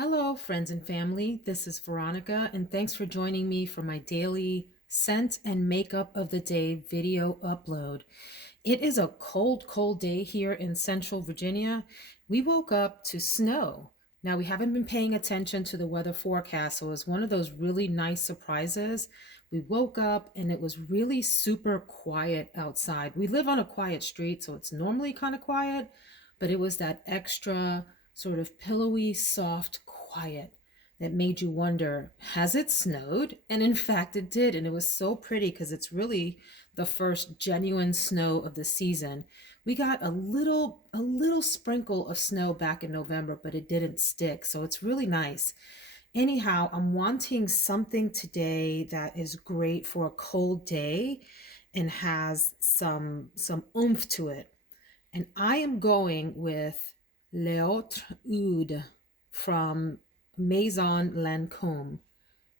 Hello, friends and family. This is Veronica, and thanks for joining me for my daily scent and makeup of the day video upload. It is a cold, cold day here in Central Virginia. We woke up to snow. Now, we haven't been paying attention to the weather forecast, so it was one of those really nice surprises. We woke up and it was really super quiet outside. We live on a quiet street, so it's normally kind of quiet, but it was that extra sort of pillowy, soft quiet that made you wonder, has it snowed? And in fact, it did. And it was so pretty because it's really the first genuine snow of the season. We got a little sprinkle of snow back in November, but it didn't stick. So it's really nice. Anyhow, I'm wanting something today that is great for a cold day and has some oomph to it. And I am going with L'Autre Oud from Maison Lancome.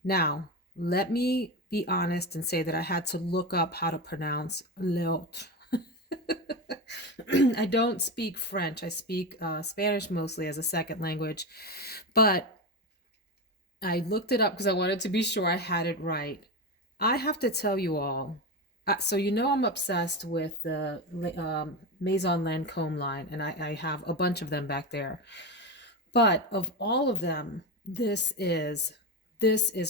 Now, let me be honest and say that I had to look up how to pronounce L'Autre. I don't speak French. I speak Spanish mostly as a second language, but I looked it up because I wanted to be sure I had it right. I have to tell you all. So you know I'm obsessed with the Maison Lancome line, and I have a bunch of them back there. But of all of them, this is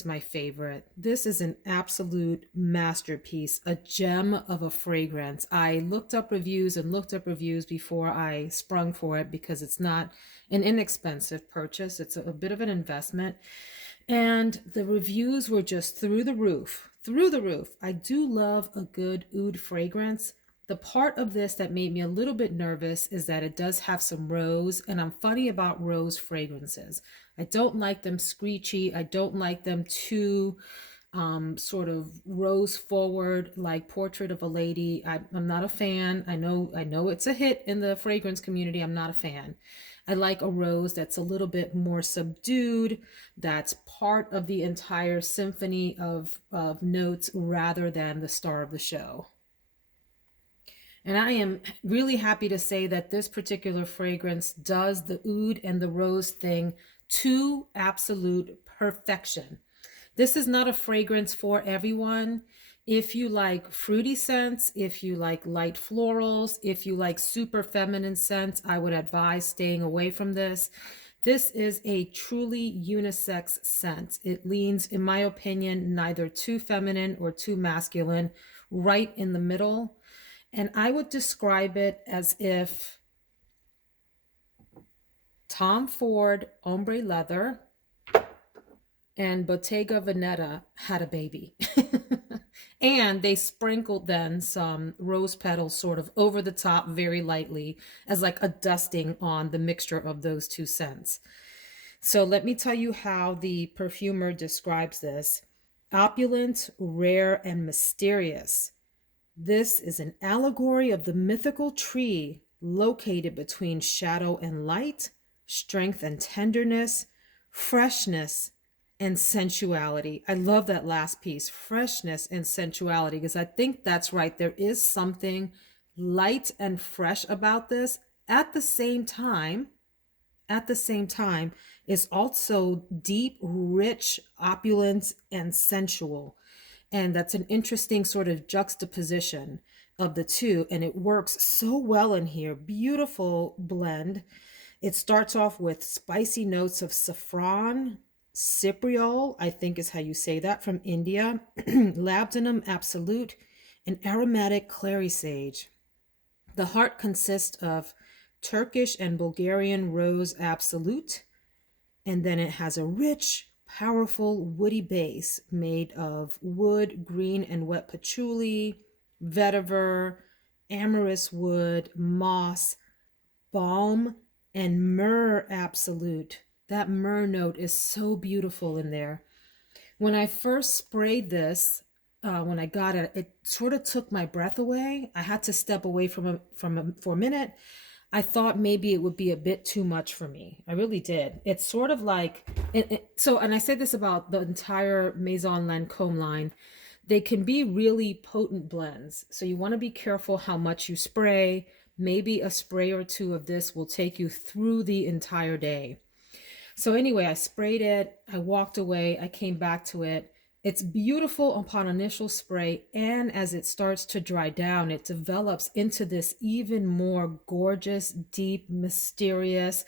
my favorite. This is an absolute masterpiece, a gem of a fragrance. I looked up reviews and looked up reviews before I sprung for it because it's not an inexpensive purchase. It's a bit of an investment. And the reviews were just through the roof. Through the roof. I do love a good oud fragrance. The part of this that made me a little bit nervous is that it does have some rose, and I'm funny about rose fragrances. I don't like them screechy. I don't like them too sort of rose forward, like Portrait of a Lady. I'm not a fan. I know it's a hit in the fragrance community. I'm not a fan. I like a rose that's a little bit more subdued, that's part of the entire symphony of notes rather than the star of the show. And I am really happy to say that this particular fragrance does the oud and the rose thing to absolute perfection. This is not a fragrance for everyone. If you like fruity scents, if you like light florals, if you like super feminine scents, I would advise staying away from this. This is a truly unisex scent. It leans, in my opinion, neither too feminine or too masculine, right in the middle. And I would describe it as if Tom Ford ombre leather and Bottega Veneta had a baby. And they sprinkled then some rose petals sort of over the top very lightly as like a dusting on the mixture of those two scents. So let me tell you how the perfumer describes this: opulent, rare, and mysterious. This is an allegory of the mythical tree located between shadow and light, strength and tenderness, freshness and sensuality. I love that last piece, freshness and sensuality, because I think that's right. There is something light and fresh about this. At the same time, at the same time, is also deep, rich, opulent, and sensual. And that's an interesting sort of juxtaposition of the two. And it works so well in here. Beautiful blend. It starts off with spicy notes of saffron, cypriol, I think is how you say that, from India, labdanum absolute, and aromatic clary sage. The heart consists of Turkish and Bulgarian rose absolute, and then it has a rich, powerful woody base made of wood, green and wet patchouli, vetiver, amorous wood, moss, balm, and myrrh absolute. That myrrh note is so beautiful in there. When I first sprayed this, when I got it, it sort of took my breath away. I had to step away from for a minute. I thought maybe it would be a bit too much for me. I really did. It's sort of like and I say this about the entire Maison Lancome line. They can be really potent blends. So you want to be careful how much you spray. Maybe a spray or two of this will take you through the entire day. So anyway, I sprayed it, I walked away, I came back to it. It's beautiful upon initial spray, and as it starts to dry down, it develops into this even more gorgeous, deep, mysterious,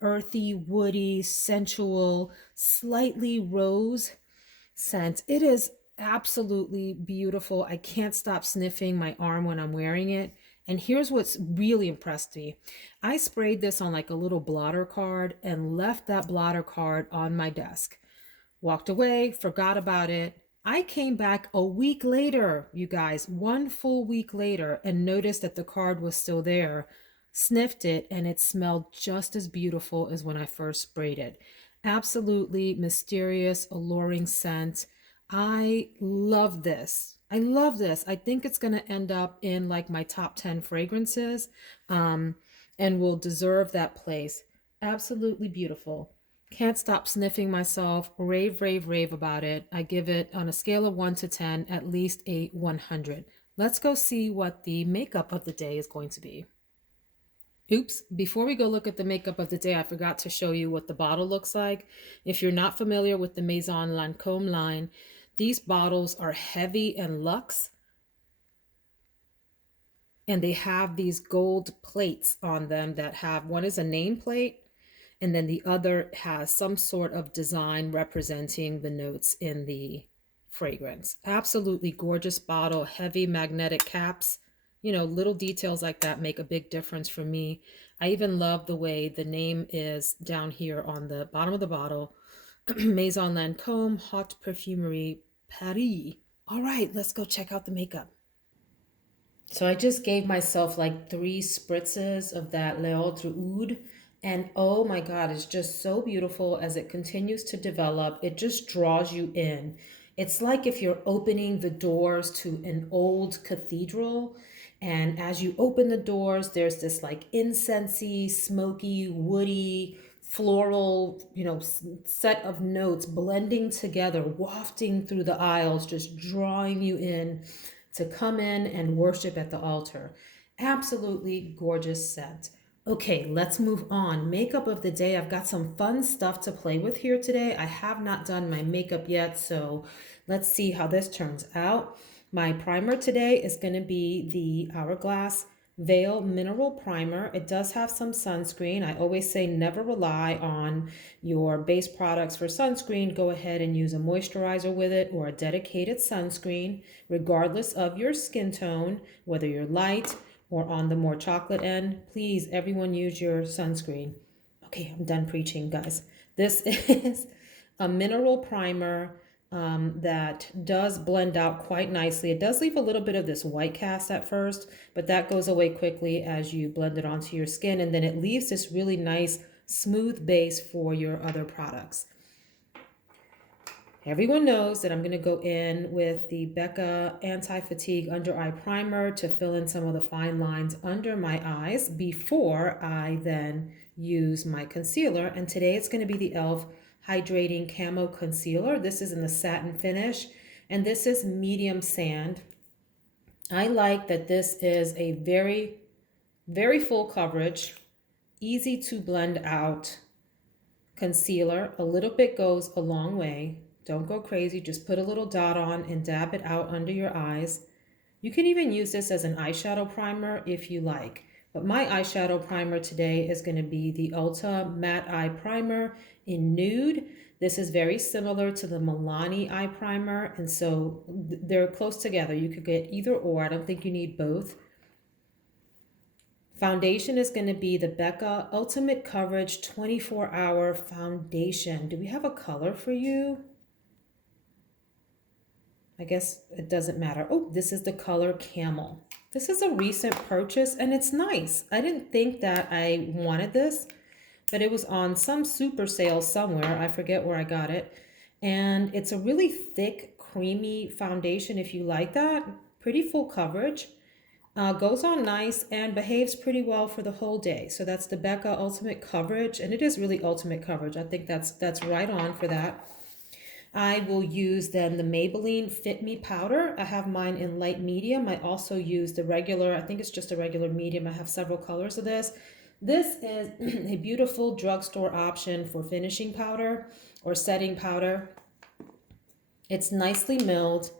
earthy, woody, sensual, slightly rose scent. It is absolutely beautiful. I can't stop sniffing my arm when I'm wearing it. And here's what's really impressed me. I sprayed this on like a little blotter card and left that blotter card on my desk. Walked away, forgot about it. I came back a week later, you guys, one full week later, and noticed that the card was still there. Sniffed it, and it smelled just as beautiful as when I first sprayed it. Absolutely mysterious, alluring scent. I love this. I love this. I think it's going to end up in like my top 10 fragrances, and will deserve that place. Absolutely beautiful. Can't stop sniffing myself. Rave, rave, rave about it. I give it on a scale of 1 to 10, at least a 100. Let's go see what the makeup of the day is going to be. Oops, before we go look at the makeup of the day, I forgot to show you what the bottle looks like. If you're not familiar with the Maison Lancome line, these bottles are heavy and luxe, and they have these gold plates on them that have, one is a name plate, and then the other has some sort of design representing the notes in the fragrance. Absolutely gorgeous bottle, heavy magnetic caps. You know, little details like that make a big difference for me. I even love the way the name is down here on the bottom of the bottle. Maison Lancome Haute Perfumerie Paris. All right, let's go check out the makeup. So I just gave myself like 3 spritzes of that L'Autre Oud. And oh my God, it's just so beautiful as it continues to develop. It just draws you in. It's like if you're opening the doors to an old cathedral. And as you open the doors, there's this like incensey, smoky, woody, floral, set of notes blending together, wafting through the aisles, just drawing you in to come in and worship at the altar. Absolutely gorgeous scent. Okay, let's move on. Makeup of the day. I've got some fun stuff to play with here today. I have not done my makeup yet, so let's see how this turns out. My primer today is going to be the Hourglass Veil Mineral Primer. It does have some sunscreen. I always say never rely on your base products for sunscreen. Go ahead and use a moisturizer with it or a dedicated sunscreen, regardless of your skin tone, whether you're light or on the more chocolate end. Please, everyone, use your sunscreen. Okay, I'm done preaching, guys. This is a mineral primer that does blend out quite nicely. It does leave a little bit of this white cast at first, but that goes away quickly as you blend it onto your skin, and then it leaves this really nice smooth base for your other products. Everyone knows that I'm going to go in with the BECCA Anti-Fatigue Under Eye Primer to fill in some of the fine lines under my eyes before I then use my concealer. And today it's going to be the e.l.f. Hydrating Camo Concealer. This is in the satin finish, and this is medium sand. I like that this is a very, very full coverage, easy to blend out concealer. A little bit goes a long way. Don't go crazy. Just put a little dot on and dab it out under your eyes. You can even use this as an eyeshadow primer if you like. But my eyeshadow primer today is going to be the Ulta Matte Eye Primer in Nude. This is very similar to the Milani Eye Primer, and so they're close together. You could get either or. I don't think you need both. Foundation is going to be the BECCA Ultimate Coverage 24-Hour Foundation. Do we have a color for you? I guess it doesn't matter. Oh, this is the color Camel. This is a recent purchase and it's nice. I didn't think that I wanted this, but it was on some super sale somewhere. I forget where I got it. And it's a really thick, creamy foundation if you like that. Pretty full coverage. Goes on nice and behaves pretty well for the whole day. So that's the BECCA Ultimate Coverage, and it is really ultimate coverage. I think that's right on for that. I will use then the Maybelline Fit Me powder. I have mine in light medium. I also use the regular, I think it's just a regular medium. I have several colors of this. This is a beautiful drugstore option for finishing powder or setting powder. It's nicely milled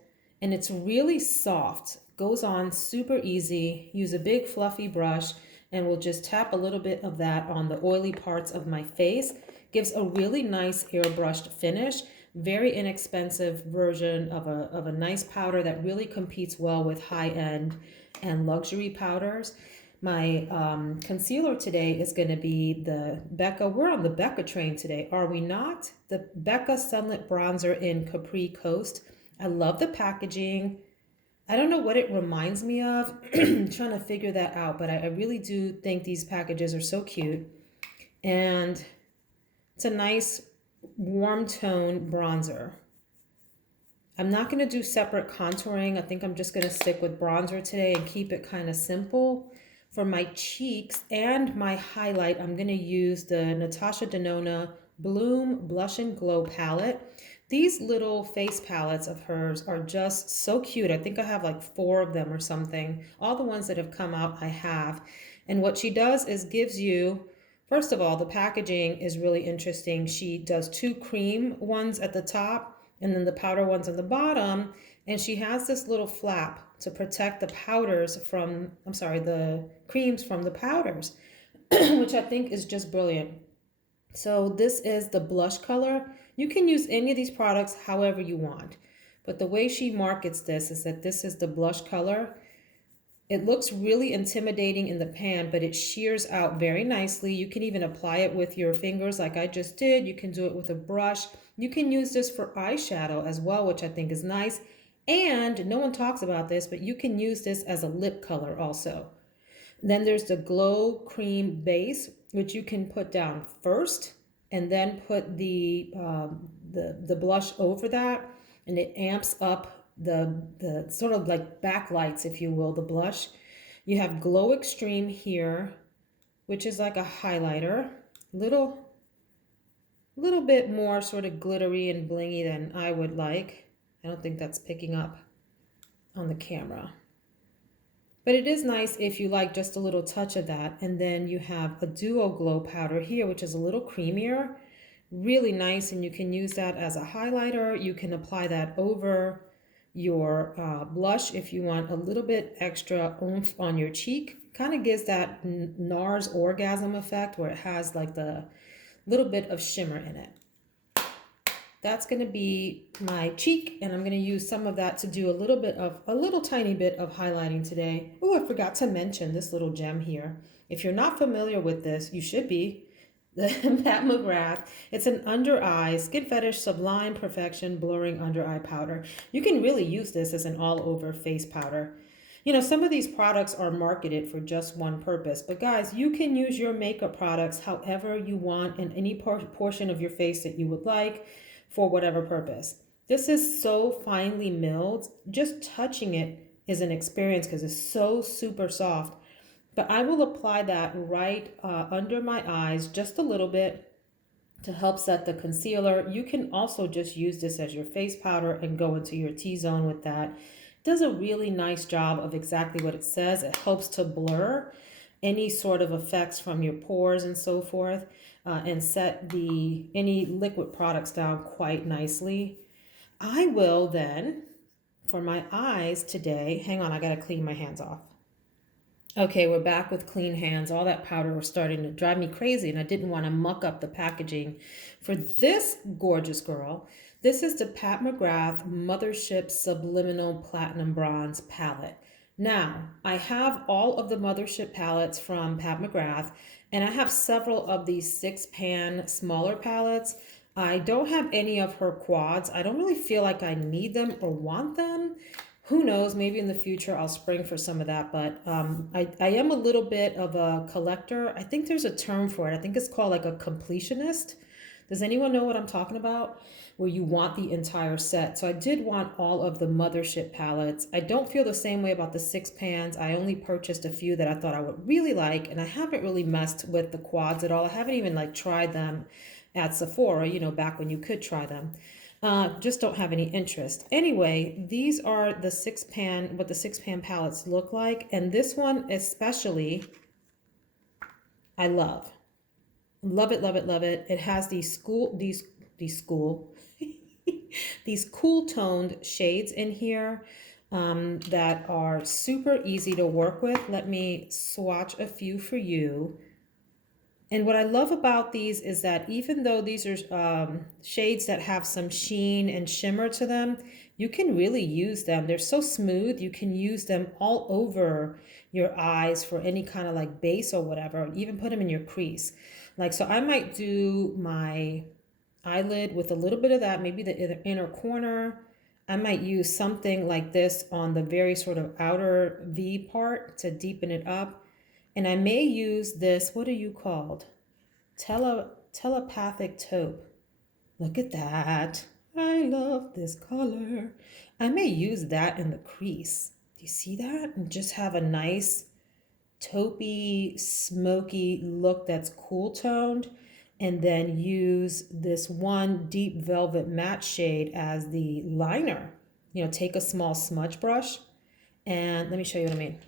and it's really soft. Goes on super easy. Use a big fluffy brush and we'll just tap a little bit of that on the oily parts of my face. Gives a really nice airbrushed finish. Very inexpensive version of a nice powder that really competes well with high-end and luxury powders. My concealer today is going to be the BECCA. We're on the BECCA train today, are we not? The BECCA Sunlit Bronzer in Capri Coast. I love the packaging. I don't know what it reminds me of. I'm trying to figure that out, but I really do think these packages are so cute. And it's a nice warm tone bronzer. I'm not going to do separate contouring. I think I'm just going to stick with bronzer today and keep it kind of simple. For my cheeks and my highlight, I'm going to use the Natasha DENONA Bloom Blush and Glow palette. These little face palettes of hers are just so cute. I think I have like 4 of them or something. All the ones that have come out, I have. And what she does is gives you, first of all, the packaging is really interesting. She does 2 cream ones at the top and then the powder ones on the bottom. And she has this little flap to protect the powders from, the creams from the powders, which I think is just brilliant. So this is the blush color. You can use any of these products however you want, but the way she markets this is that this is the blush color. It looks really intimidating in the pan, but it shears out very nicely. You can even apply it with your fingers like I just did. You can do it with a brush. You can use this for eyeshadow as well, which I think is nice. And no one talks about this, but you can use this as a lip color also. Then there's the Glow Cream Base, which you can put down first and then put the blush over that, and it amps up the sort of like backlights, if you will, the blush. You have Glow Extreme here, which is like a highlighter, little bit more sort of glittery and blingy than I would like. I don't think that's picking up on the camera. But it is nice if you like just a little touch of that. And then you have a Duo Glow powder here, which is a little creamier. Really nice, and you can use that as a highlighter. You can apply that over your blush if you want a little bit extra oomph on your cheek. Kind of gives that NARS orgasm effect where it has like the little bit of shimmer in it. That's going to be my cheek, and I'm going to use some of that to do a little tiny bit of highlighting today. Oh, I forgot to mention this little gem here. If you're not familiar with this, you should be. The Pat McGrath. It's an under eye Skin Fetish Sublime Perfection Blurring Under Eye Powder. You can really use this as an all over face powder. You know, some of these products are marketed for just one purpose, but guys, you can use your makeup products however you want in any portion of your face that you would like for whatever purpose. This is so finely milled. Just touching it is an experience because it's so super soft. But I will apply that right under my eyes just a little bit to help set the concealer. You can also just use this as your face powder and go into your T-zone with that. It does a really nice job of exactly what it says. It helps to blur any sort of effects from your pores and so forth, and set any liquid products down quite nicely. I will then, for my eyes today, hang on, I gotta clean my hands off. Okay, we're back with clean hands. All that powder was starting to drive me crazy, and I didn't want to muck up the packaging for this gorgeous girl. This is the Pat McGrath Mothership Subliminal Platinum Bronze Palette. Now, I have all of the Mothership palettes from Pat McGrath, and I have several of these 6-pan smaller palettes. I don't have any of her quads. I don't really feel like I need them or want them. Who knows, maybe in the future I'll spring for some of that, but I am a little bit of a collector. I think there's a term for it. I think it's called like a completionist. Does anyone know what I'm talking about? Where you want the entire set. So I did want all of the Mothership palettes. I don't feel the same way about the 6-pans. I only purchased a few that I thought I would really like, and I haven't really messed with the quads at all. I haven't even like tried them at Sephora, you know, back when you could try them. Just don't have any interest. Anyway, these are the 6-pan, what the 6-pan palettes look like. And this one especially I love. Love it, love it, love it. It has these school these cool toned shades in here that are super easy to work with. Let me swatch a few for you. And what I love about these is that even though these are shades that have some sheen and shimmer to them, you can really use them. They're so smooth, you can use them all over your eyes for any kind of like base or whatever, even put them in your crease. Like, so I might do my eyelid with a little bit of that, maybe the inner corner. I might use something like this on the very sort of outer V part to deepen it up. And I may use this, what are you called? Telepathic taupe. Look at that. I love this color. I may use that in the crease. Do you see that? And just have a nice taupey, smoky look that's cool toned. And then use this one deep velvet matte shade as the liner. You know, take a small smudge brush and let me show you what I mean.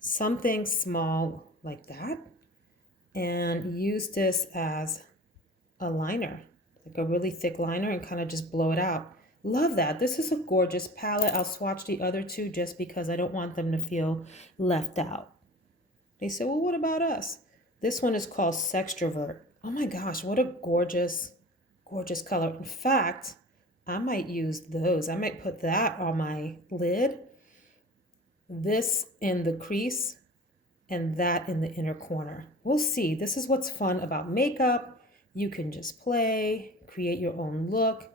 Something small like that, and use this as a liner, like a really thick liner, and kind of just blow it out. Love that. This is a gorgeous palette. I'll swatch the other two just because I don't want them to feel left out. They say, well, what about us? This one is called Sextrovert. Oh my gosh, what a gorgeous, gorgeous color. In fact, I might use those. I might put that on my lid, this in the crease, and that in the inner corner. We'll see. This is what's fun about makeup. You can just play, create your own look,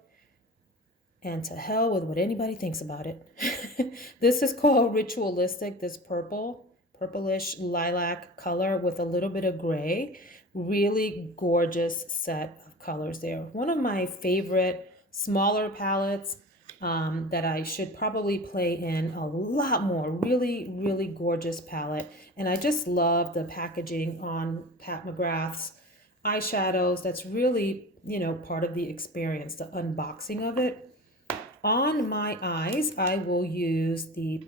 and to hell with what anybody thinks about it. This is called Ritualistic, this purplish lilac color with a little bit of gray. Really gorgeous set of colors there. One of my favorite smaller palettes that I should probably play in a lot more. Really, really gorgeous palette. And I just love the packaging on Pat McGrath's eyeshadows. That's really, you know, part of the experience, the unboxing of it. On my eyes, I will use the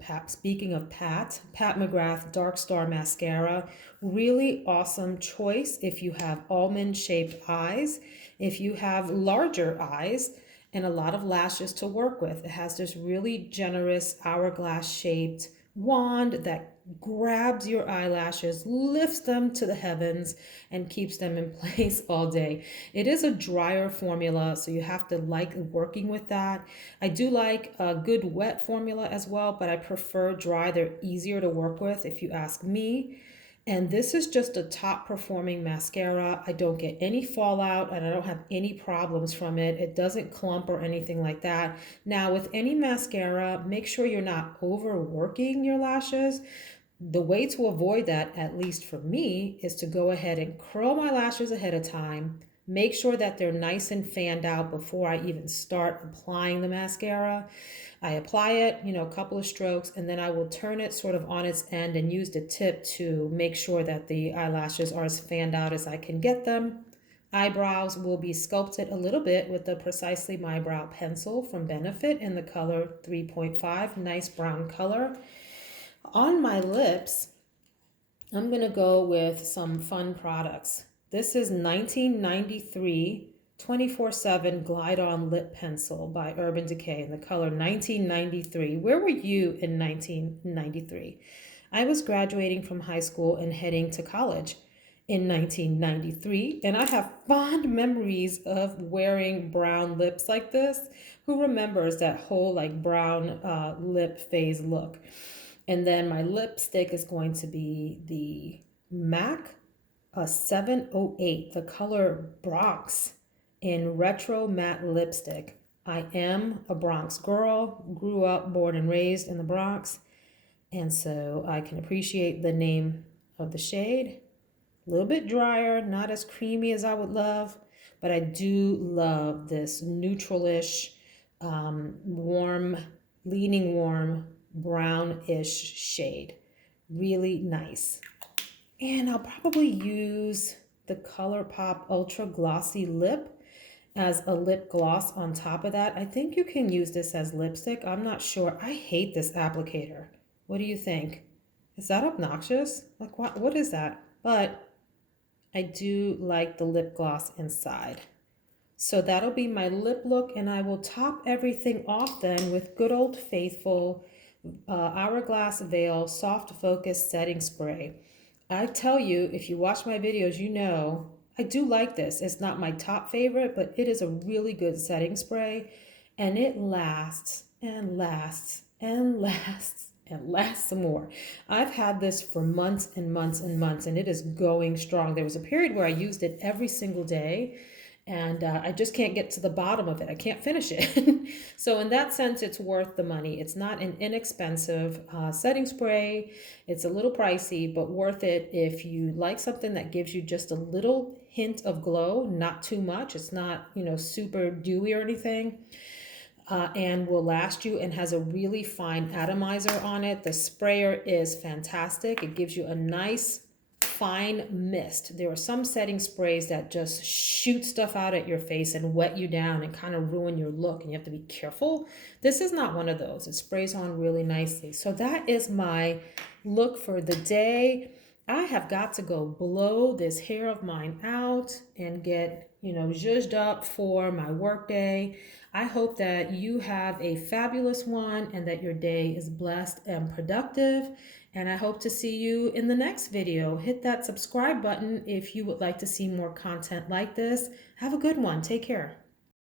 Pat, speaking of Pat McGrath Dark Star Mascara. Really awesome choice if you have almond shaped eyes, if you have larger eyes, and a lot of lashes to work with. It has this really generous hourglass shaped wand that grabs your eyelashes, lifts them to the heavens, and keeps them in place all day. It is a drier formula, so you have to like working with that. I do like a good wet formula as well, but I prefer dry. They're easier to work with if you ask me. And this is just a top performing mascara. I don't get any fallout and I don't have any problems from it. It doesn't clump or anything like that. Now, with any mascara, make sure you're not overworking your lashes. The way to avoid that, at least for me, is to go ahead and curl my lashes ahead of time. Make sure that they're nice and fanned out before I even start applying the mascara. I apply it, you know, a couple of strokes, and then I will turn it sort of on its end and use the tip to make sure that the eyelashes are as fanned out as I can get them. Eyebrows will be sculpted a little bit with the Precisely My Brow pencil from Benefit in the color 3.5, nice brown color. On my lips, I'm going to go with some fun products. This is 1993 24/7 Glide On Lip Pencil by Urban Decay in the color 1993. Where were you in 1993? I was graduating from high school and heading to college in 1993, and I have fond memories of wearing brown lips like this. Who remembers that whole like brown lip phase look? And then my lipstick is going to be the MAC 708, the color Bronx, in retro matte lipstick. I am a Bronx girl, grew up, born and raised in the Bronx, and so I can appreciate the name of the shade. A little bit drier, not as creamy as I would love, but I do love this neutralish, warm, leaning warm, brownish shade. Really nice. And I'll probably use the ColourPop Ultra Glossy Lip as a lip gloss on top of that. I think you can use this as lipstick. I'm not sure. I hate this applicator. What do you think? Is that obnoxious? Like, what is that? But I do like the lip gloss inside. So that'll be my lip look, and I will top everything off then with good old faithful Hourglass Veil Soft Focus Setting Spray. I tell you, if you watch my videos, you know I do like this. It's not my top favorite, but it is a really good setting spray, and it lasts and lasts and lasts and lasts some more. I've had this for months and months and months, and it is going strong. There was a period where I used it every single day, and I just can't get to the bottom of it. I can't finish it. So in that sense, it's worth the money. It's not an inexpensive setting spray. It's a little pricey, but worth it if you like something that gives you just a little hint of glow, not too much. It's not, super dewy or anything. And will last you, and has a really fine atomizer on it. The sprayer is fantastic. It gives you a nice fine mist. There are some setting sprays that just shoot stuff out at your face and wet you down and kind of ruin your look, and you have to be careful. This is not one of those. It sprays on really nicely. So that is my look for the day. I have got to go blow this hair of mine out and get, zhuzhed up for my work day. I hope that you have a fabulous one and that your day is blessed and productive. And I hope to see you in the next video. Hit that subscribe button if you would like to see more content like this. Have a good one. Take care.